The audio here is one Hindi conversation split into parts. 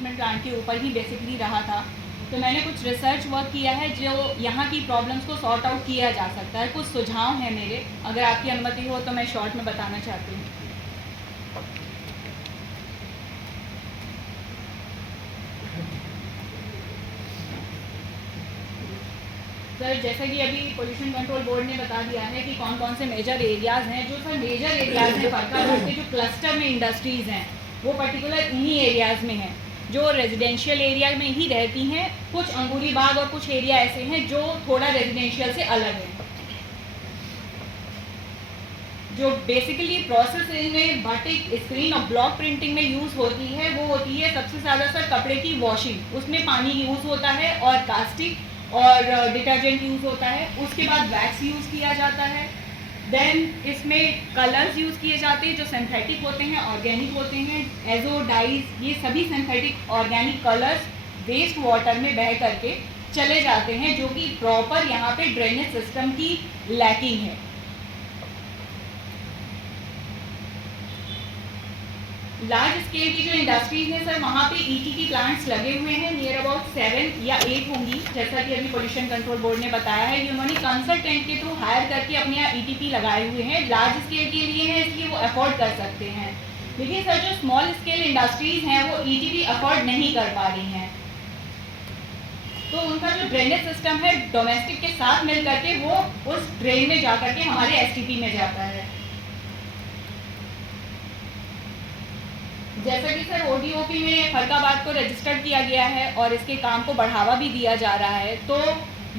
ट्रीटमेंट प्लांट के ऊपर ही बेसिकली रहा था, तो मैंने कुछ रिसर्च वर्क किया है जो यहाँ की प्रॉब्लम्स को सॉर्ट आउट किया जा सकता है। कुछ सुझाव हैं मेरे, अगर आपकी अनुमति हो तो मैं शॉर्ट में बताना चाहती हूँ। सर, जैसा कि अभी पोल्यूशन कंट्रोल बोर्ड ने बता दिया है कि कौन कौन से मेजर एरियाज़ हैं। जो सर मेजर एरियाज़ हैं फरक्काबाद के, जो क्लस्टर में इंडस्ट्रीज़ हैं, वो पर्टिकुलर इन्हीं एरियाज़ में हैं जो रेजिडेंशियल एरिया में ही रहती हैं। कुछ अंगूरी बाग और कुछ एरिया ऐसे हैं जो थोड़ा रेजिडेंशियल से अलग हैं। जो बेसिकली प्रोसेस में बाटिक, स्क्रीन और ब्लॉक प्रिंटिंग में यूज़ होती है वो होती है सबसे ज़्यादा सर कपड़े की वॉशिंग, उसमें पानी यूज़ होता है और कास्टिक और डिटर्जेंट यूज़ होता है। उसके बाद वैक्स यूज़ किया जाता है। देन इसमें कलर्स यूज़ किए जाते हैं जो सिंथेटिक होते हैं, ऑर्गेनिक होते हैं। एजो, डाइज, ये सभी synthetic organic colours waste water में बह करके चले जाते हैं, जो कि प्रॉपर यहाँ पे ड्रेनेज सिस्टम की लैकिंग है। लार्ज स्केल की जो इंडस्ट्रीज हैं सर, वहाँ पे ईटीपी प्लांट्स लगे हुए हैं, नियर अबाउट 7 या 8 होंगी, जैसा कि अभी पोल्यूशन कंट्रोल बोर्ड ने बताया है कि उन्होंने कंसल्टेंट के थ्रू हायर करके अपने यहाँ ईटीपी लगाए हुए हैं। लार्ज स्केल के लिए है, इसलिए वो अफोर्ड कर सकते हैं। लेकिन सर जो स्मॉल स्केल इंडस्ट्रीज हैं वो ईटीपी अफोर्ड नहीं कर पा रही हैं, तो उनका जो ड्रेनेज सिस्टम है डोमेस्टिक के साथ मिल करके वो उस ड्रेन में जा करके हमारे एसटीपी में जाता है। जैसा कि सर ओडीओपी में फरक्काबाद को रजिस्टर्ड किया गया है और इसके काम को बढ़ावा भी दिया जा रहा है, तो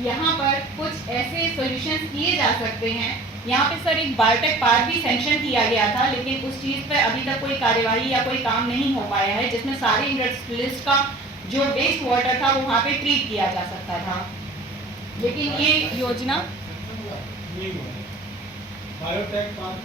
यहाँ पर कुछ ऐसे सॉल्यूशंस किए जा सकते हैं। यहाँ पे सर एक बायोटेक पार्क भी सैंक्शन किया गया था, लेकिन उस चीज़ पर अभी तक कोई कार्यवाही या कोई काम नहीं हो पाया है, जिसमें सारे इंडस्ट्रियलिस्ट का जो वेस्ट वाटर था वो वहाँ पे ट्रीट किया जा सकता था। लेकिन ये योजना biotech park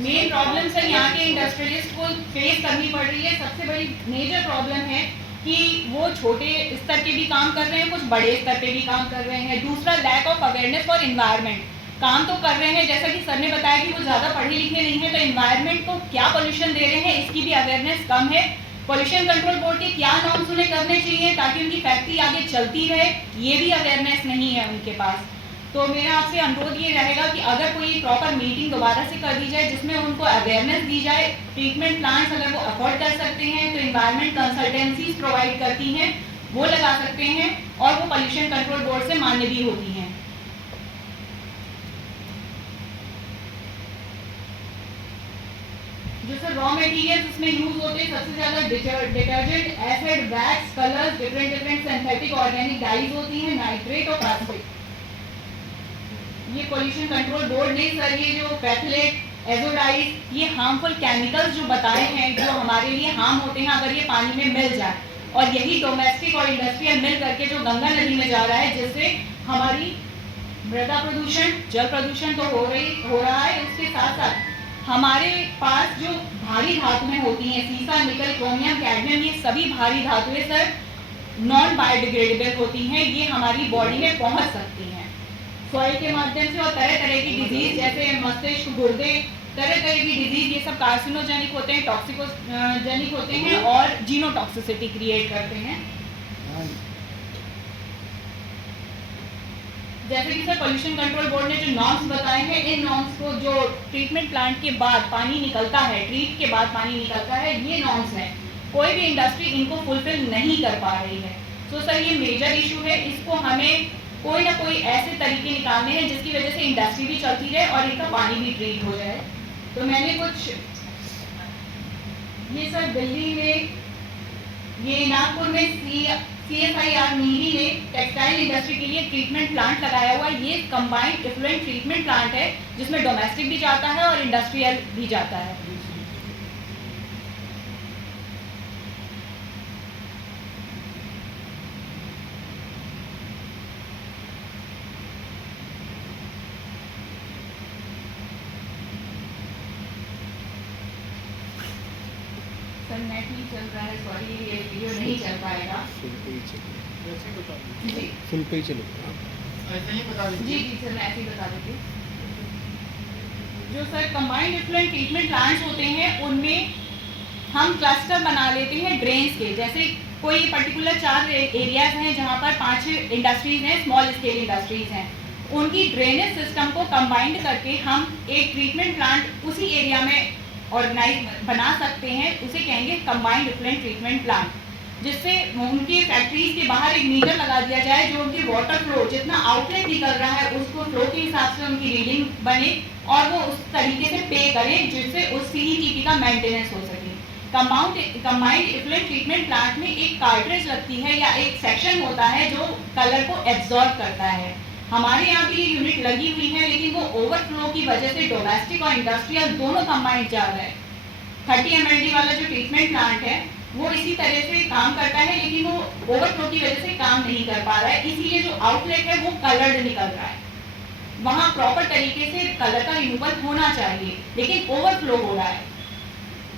main problem sir यहाँ के इंडस्ट्रियलिस्ट को फेस करनी पड़ रही है। सबसे बड़ी मेजर प्रॉब्लम है कि वो छोटे स्तर के भी काम कर रहे हैं, कुछ बड़े स्तर पे भी काम कर रहे हैं। दूसरा, lack of awareness for environment. काम तो कर रहे हैं, जैसा कि सर ने बताया कि वो ज़्यादा पढ़े लिखे नहीं है, तो एनवायरनमेंट को क्या पोल्यूशन दे रहे हैं इसकी भी अवेयरनेस कम है। पोल्यूशन कंट्रोल बोर्ड के क्या नॉर्म्स उन्हें करने चाहिए ताकि उनकी फैक्ट्री आगे चलती रहे, ये भी अवेयरनेस नहीं है उनके पास। तो मेरा आपसे अनुरोध ये रहेगा कि अगर कोई प्रॉपर मीटिंग दोबारा से कर दी जाए जिसमें उनको अवेयरनेस दी जाए। ट्रीटमेंट प्लांट्स अगर वो अफोर्ड कर सकते हैं तो एनवायरनमेंट कंसल्टेंसीज प्रोवाइड करती हैं, वो लगा सकते हैं और वो पोल्यूशन कंट्रोल बोर्ड से मान्य भी होती हैं। जो सर रॉ मटेरियल्स इसमें यूज होते हैं सबसे ज्यादा detergent, acid, wax, colours, different synthetic organic dyes होती हैं, नाइट्रेट और कास्टिक। ये पोल्यूशन कंट्रोल बोर्ड ने सर ये जो पैथलेट, एजोडाइज, ये हार्मफुल केमिकल्स जो बताए हैं जो हमारे लिए हार्म होते हैं अगर ये पानी में मिल जाए, और यही डोमेस्टिक और इंडस्ट्रियल मिल करके जो गंगा नदी में जा रहा है, जिससे हमारी मृदा प्रदूषण, जल प्रदूषण तो हो रहा है। उसके साथ साथ हमारे पास जो भारी धातुएं होती हैं, सीसा, निकल, क्रोमियम, कैडमियम, ये सभी भारी धातुएं सर नॉन बायोडिग्रेडेबल होती हैं, ये हमारी बॉडी में पहुंच सकती हैं सॉइल के माध्यम से, और तरह तरह की डिजीज जैसे मस्तिष्क, गुर्दे, तरह तरह की डिजीज, ये सब कार्सिनोजेनिक होते हैं, टॉक्सिकोजेनिक होते हैं और जीनोटॉक्सिसिटी क्रिएट करते हैं। जैसे कि सर पोल्यूशन कंट्रोल बोर्ड ने जो नॉर्म्स बताए हैं, इन नॉर्म्स को जो ट्रीटमेंट प्लांट के बाद पानी निकलता है, ट्रीट के बाद पानी निकलता है, ये नॉर्म्स हैं, कोई भी इंडस्ट्री इनको फुलफिल नहीं कर पा रही है। तो सर ये मेजर इशू है, इसको हमें कोई ना कोई ऐसे तरीके निकालने हैं जिसकी वजह से इंडस्ट्री भी चलती रहे और इनका पानी भी ट्रीट हो जाए। तो मैंने कुछ ये सर दिल्ली में, ये नागपुर में CSIR नीरी ने टेक्सटाइल इंडस्ट्री के लिए ट्रीटमेंट प्लांट लगाया हुआ है। ये कंबाइंड इफ्लुएंट ट्रीटमेंट प्लांट है जिसमें डोमेस्टिक भी जाता है और इंडस्ट्रियल भी जाता है। सर नेट नहीं चल रहा है, सॉरी, ये वीडियो नहीं चल पाएगा। फुल पे ही चलेगा, जी फुल पे ही चलेगा। ऐसे ही बता दीजिए। जी सर, मैं ऐसे ही बता देती हूँ। जो sir combined effluent treatment plants होते हैं उनमें हम क्लस्टर बना लेते हैं ड्रेन्स के। जैसे कोई पर्टिकुलर 4 एरियाज हैं जहाँ पर 5 इंडस्ट्रीज हैं, स्मॉल स्केल इंडस्ट्रीज हैं, उनकी ड्रेनेज सिस्टम को कंबाइंड करके हम एक ट्रीटमेंट प्लांट उसी एरिया में ऑर्गेनाइज बना सकते हैं। उसे कहेंगे कंबाइंड इफ्लुएंट ट्रीटमेंट प्लांट, जिससे उनकी फैक्ट्रीज के बाहर एक मीटर लगा दिया जाए जो उनकी वाटर फ्लो जितना आउटलेट निकल रहा है उसको फ्लो के हिसाब से उनकी रीडिंग बने और वो उस तरीके से पे करें जिससे उस CETP का मेंटेनेंस हो सके। कंबाइंड इफ्लुएंट ट्रीटमेंट प्लांट में एक कार्ट्रिज लगती है या एक सेक्शन होता है जो कलर को एब्जॉर्ब करता है। हमारे यहाँ भी ये यूनिट लगी हुई है, लेकिन वो ओवरफ्लो की वजह से डोमेस्टिक और इंडस्ट्रियल दोनों कंबाइंड जा रहा है। 30 mld वाला जो ट्रीटमेंट प्लांट है वो इसी तरह से काम करता है, लेकिन वो ओवरफ्लो की वजह से काम नहीं कर पा रहा है, इसीलिए जो आउटलेट है वो कलर्ड निकल रहा है। वहाँ प्रॉपर तरीके से कलर का रिमूवल होना चाहिए, लेकिन ओवरफ्लो हो रहा है।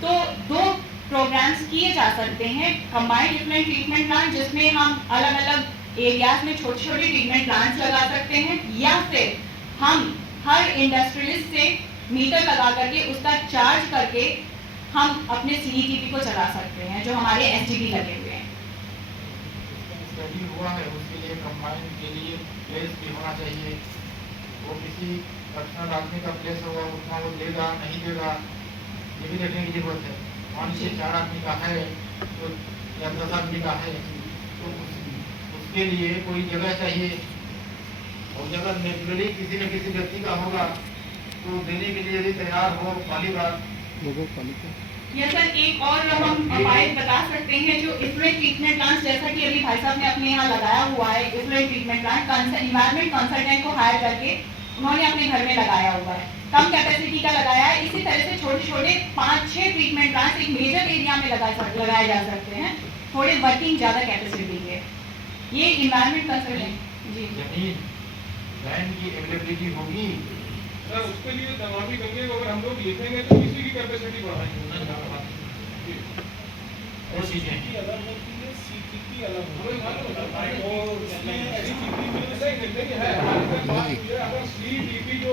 तो 2 प्रोग्राम्स किए जा सकते हैं, कंबाइंड इफ्लुएंट ट्रीटमेंट प्लांट जिसमें हम अलग अलग एरियाज में छोटे छोटे ट्रीटमेंट प्लांट्स लगा सकते हैं, या फिर हम हर इंडस्ट्रियलिस्ट से मीटर लगा करके उसका चार्ज करके हम अपने CETP को चला सकते हैं जो हमारे STP लगे हुए हैं। स्टडी हुआ है उसके लिए कंबाइंड के लिए प्लेस भी होना चाहिए। वो किसी पर्सनल आदमी का प्लेस होगा, उतना वो देगा नहीं देगा ये भी देखने की जरूरत है। मान लीजिए 4 आदमी का है तो या 10 आदमी का है तो उसके लिए कोई जगह चाहिए, और जगह नेचुरली किसी न किसी व्यक्ति का होगा तो देने के लिए यदि तैयार हो पहली बार यस सर, एक और हम उपाय बता सकते हैं जो इफ्लुएंट ट्रीटमेंट प्लांट, जैसा कि अभी भाई साहब ने अपने यहाँ लगाया हुआ है effluent treatment plant, environment consultant को हायर करके उन्होंने अपने घर में लगाया हुआ है, कम कैपेसिटी का लगाया है। इसी तरह से छोटे छोटे 5-6 ट्रीटमेंट प्लांट एक मेजर एरिया में लगाए जा सकते हैं, थोड़े वर्किंग ज़्यादा कैपेसिटी के। ये इन्वायरमेंट कंसल्टेंट जी जमीन लैंड की अवेलेबिलिटी होगी सर, उसके लिए दवा भी देंगे, अगर हम लोग लिखेंगे तो किसी की कैपेसिटी बढ़ाएंगे। वो चीजें अलग होती है, CTP अलग होती है, और इसमें STP में है अगर CTP जो